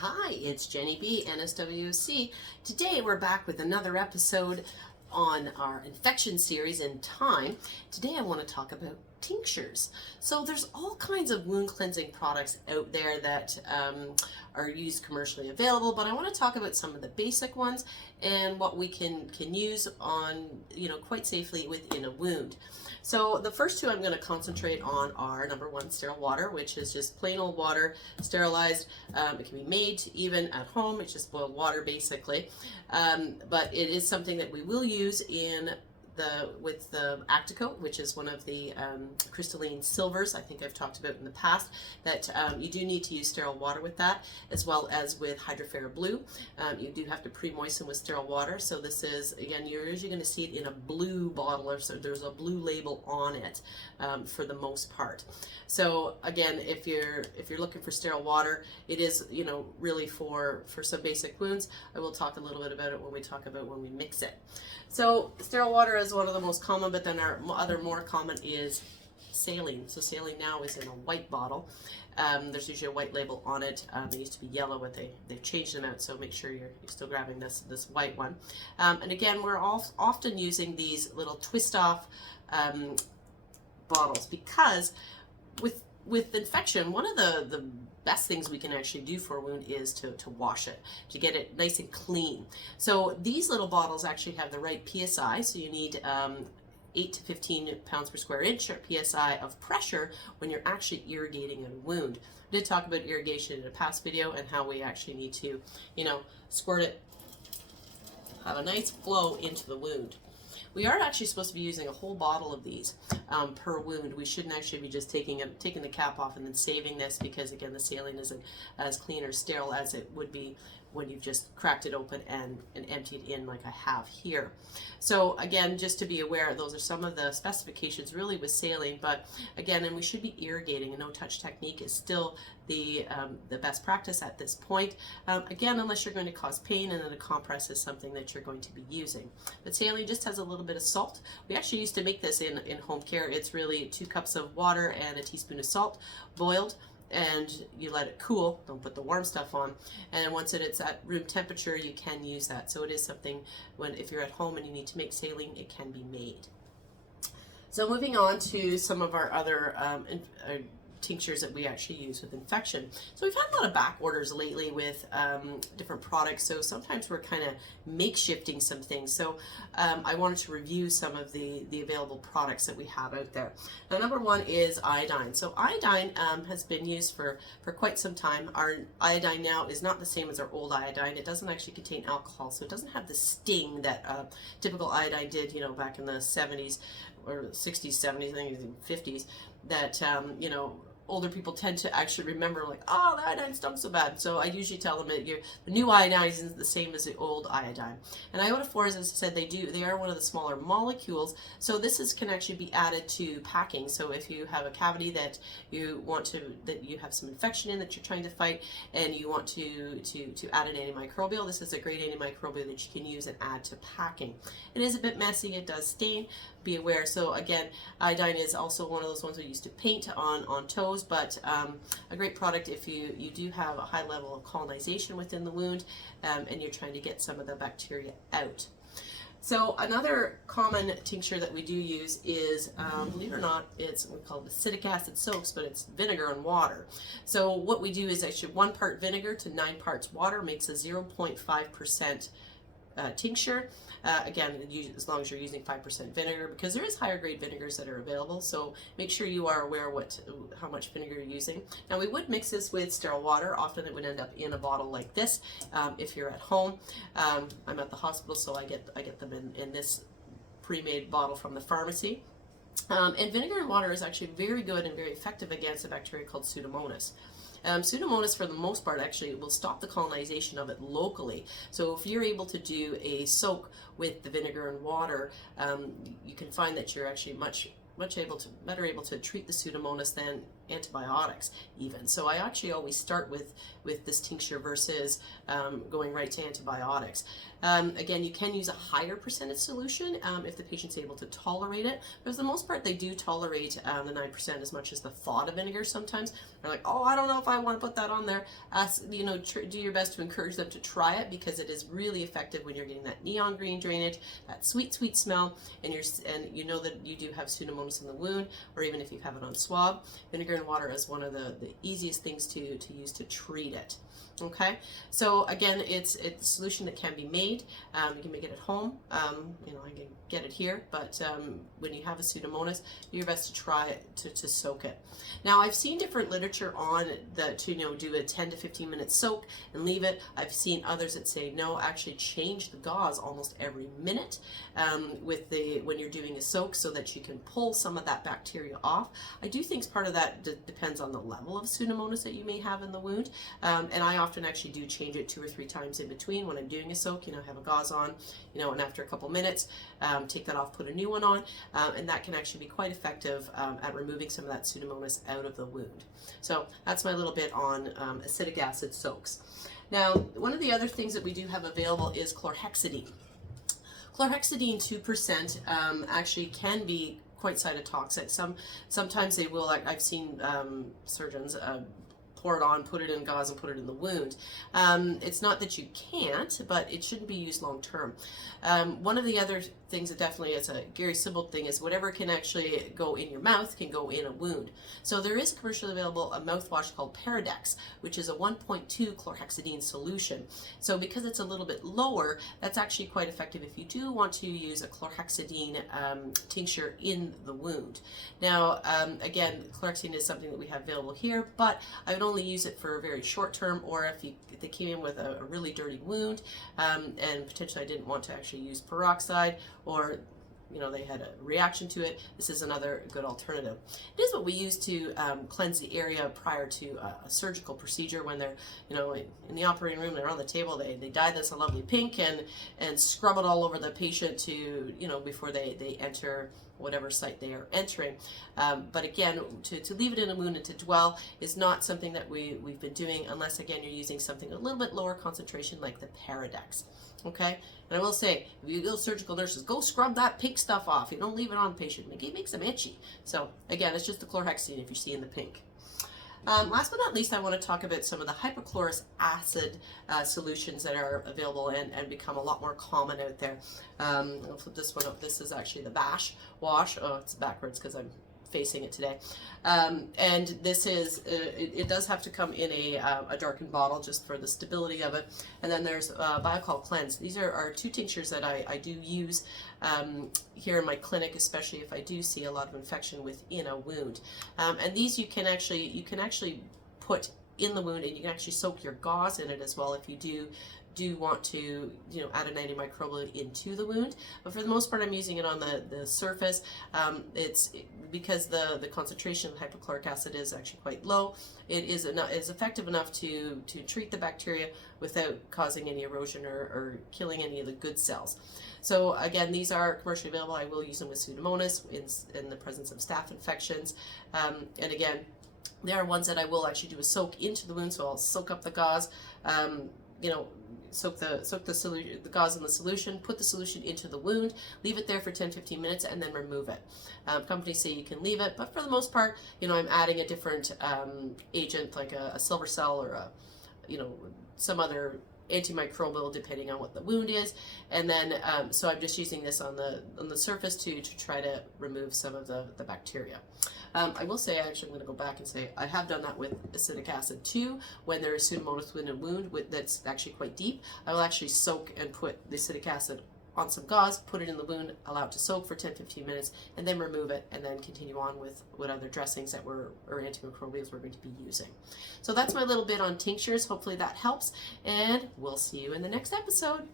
Hi, it's Jenny B, NSWC. Today we're back with another episode on our infection series in time. Today I want to talk about tinctures. So there's all kinds of wound cleansing products out there that are used commercially available, but I want to talk about some of the basic ones and what we can use on, quite safely within a wound. So the first two I'm going to concentrate on are number one, sterile water, which is just plain old water, sterilized. It can be made even at home. It's just boiled water basically, but it is something that we will use with the Acticoat, which is one of the crystalline silvers I think I've talked about in the past, that you do need to use sterile water with that, as well as with Hydropheric Blue. You do have to pre-moisten with sterile water. So this is, again, you're usually going to see it in a blue bottle, or so there's a blue label on it for the most part. So again, if you're looking for sterile water, it is, really for some basic wounds. I will talk a little bit about it when we talk about when we mix it. So sterile water is one of the most common, but then our other more common is saline. So saline now is in a white bottle. There's usually a white label on it. They used to be yellow, but they've changed them out, so make sure you're still grabbing this white one. And again, we're often using these little twist-off bottles because with infection, one of the best things we can actually do for a wound is to wash it, to get it nice and clean. So these little bottles actually have the right PSI, so you need 8 to 15 pounds per square inch or PSI of pressure when you're actually irrigating a wound. We did talk about irrigation in a past video and how we actually need to, squirt it, have a nice flow into the wound. We are actually supposed to be using a whole bottle of these per wound. We shouldn't actually be just taking the cap off and then saving this, because again, the saline isn't as clean or sterile as it would be when you've just cracked it open and emptied in like I have here. So again, just to be aware, those are some of the specifications really with saline, but again, and we should be irrigating. A no-touch technique is still the best practice at this point. Again, unless you're going to cause pain, and then a compress is something that you're going to be using. But saline just has a little bit of salt. We actually used to make this in home care. It's really 2 cups of water and a teaspoon of salt boiled, and you let it cool. Don't put the warm stuff on, and once it's at room temperature, you can use that. So it is something, if you're at home and you need to make saline, it can be made. So moving on to some of our other tinctures that we actually use with infection. So we've had a lot of back orders lately with different products, so sometimes we're kind of makeshifting some things. So I wanted to review some of the available products that we have out there. Now, number one is iodine. So iodine has been used for quite some time. Our iodine now is not the same as our old iodine. It doesn't actually contain alcohol, so it doesn't have the sting that typical iodine did, back in the 70s or 60s, 70s, I think even 50s, that older people tend to actually remember, like, oh, the iodine stunk so bad. So I usually tell them that the new iodine isn't the same as the old iodine. And iodophores, as I said, they are one of the smaller molecules. So this can actually be added to packing. So if you have a cavity that you have some infection in that you're trying to fight, and you want to add an antimicrobial, this is a great antimicrobial that you can use and add to packing. It is a bit messy. It does stain. Be aware. So again, iodine is also one of those ones we used to paint on toes, but a great product if you do have a high level of colonization within the wound, and you're trying to get some of the bacteria out. So another common tincture that we do use is, believe it or not, we call it acetic acid soaks, but it's vinegar and water. So what we do is actually 1 part vinegar to 9 parts water makes a 0.5% tincture. Again, as long as you're using 5% vinegar, because there is higher grade vinegars that are available, so make sure you are aware how much vinegar you're using. Now, we would mix this with sterile water. Often it would end up in a bottle like this if you're at home. I'm at the hospital, so I get them in this pre-made bottle from the pharmacy. And vinegar and water is actually very good and very effective against a bacteria called Pseudomonas. Pseudomonas, for the most part, actually will stop the colonization of it locally. So if you're able to do a soak with the vinegar and water, you can find that you're actually better able to treat the Pseudomonas than antibiotics even. So I actually always start with this tincture versus going right to antibiotics. Again, you can use a higher percentage solution if the patient's able to tolerate it. But for the most part, they do tolerate the 9% as much as the thought of vinegar sometimes. They're like, oh, I don't know if I want to put that on there. Do your best to encourage them to try it, because it is really effective when you're getting that neon green drainage, that sweet, sweet smell, and you know that you do have Pseudomonas in the wound, or even if you have it on swab. Vinegar and water is one of the easiest things to use to treat it. Okay, so again, it's a solution that can be made. You can make it at home. I can get it here, but when you have a Pseudomonas, do your best to try it to soak it. Now, I've seen different literature on to do a 10 to 15 minute soak and leave it. I've seen others that say no, actually change the gauze almost every minute when you're doing a soak, so that you can pull some of that bacteria off. I do think part of that depends on the level of Pseudomonas that you may have in the wound, and I often actually do change it 2 or 3 times in between when I'm doing a soak. Have a gauze on, and after a couple minutes, take that off, put a new one on, and that can actually be quite effective at removing some of that Pseudomonas out of the wound. So that's my little bit on acetic acid soaks. Now, one of the other things that we do have available is chlorhexidine. Chlorhexidine 2% actually can be quite cytotoxic. Sometimes they will. I've seen surgeons pour it on, put it in gauze, and put it in the wound. It's not that you can't, but it shouldn't be used long term. One of the other things that definitely is a Gary Sibbald thing is whatever can actually go in your mouth can go in a wound. So there is commercially available a mouthwash called Paradex, which is a 1.2 chlorhexidine solution. So because it's a little bit lower, that's actually quite effective if you do want to use a chlorhexidine tincture in the wound. Now, again, chlorhexidine is something that we have available here, but I would only use it for a very short term, or if they came in with a really dirty wound, and potentially I didn't want to actually use peroxide, or they had a reaction to it, this is another good alternative. It is what we use to cleanse the area prior to a surgical procedure. When they're in the operating room, they're on the table, they dye this a lovely pink and scrub it all over the patient to before they enter whatever site they are entering. But again, to leave it in a wound and to dwell is not something that we've been doing, unless again you're using something a little bit lower concentration like the Paradex. Okay, and I will say, if you go surgical nurses, go scrub that pink stuff off. You don't leave it on the patient. It makes them itchy. So again, it's just the chlorhexidine if you see in the pink. Last but not least, I want to talk about some of the hypochlorous acid solutions that are available and become a lot more common out there. I'll flip this one up. This is actually the Bash wash. Oh, it's backwards because I'm facing it today. And this is, it does have to come in a darkened bottle just for the stability of it. And then there's Biocol Cleanse. These are 2 tinctures that I do use here in my clinic, especially if I do see a lot of infection within a wound. And these you can actually put in the wound, and you can actually soak your gauze in it as well if you do want to add an antimicrobial into the wound. But for the most part, I'm using it on the surface. It's because the concentration of hypochloric acid is actually quite low. It is effective enough to treat the bacteria without causing any erosion or killing any of the good cells. So again, these are commercially available. I will use them with Pseudomonas in the presence of staph infections. And again, there are ones that I will actually do a soak into the wound. So I'll soak up the gauze, soak the gauze in the solution, put the solution into the wound, leave it there for 10-15 minutes, and then remove it. Companies say you can leave it, but for the most part, I'm adding a different agent like a silver cell or some other antimicrobial depending on what the wound is, and then so I'm just using this on the surface to try to remove some of the bacteria. I will say, actually, I'm going to go back and say I have done that with acetic acid too. When there is Pseudomonas within a wound that's actually quite deep, I will actually soak and put the acetic acid on some gauze, put it in the wound, allow it to soak for 10-15 minutes, and then remove it, and then continue on with what other dressings or antimicrobials we're going to be using. So that's my little bit on tinctures. Hopefully that helps, and we'll see you in the next episode.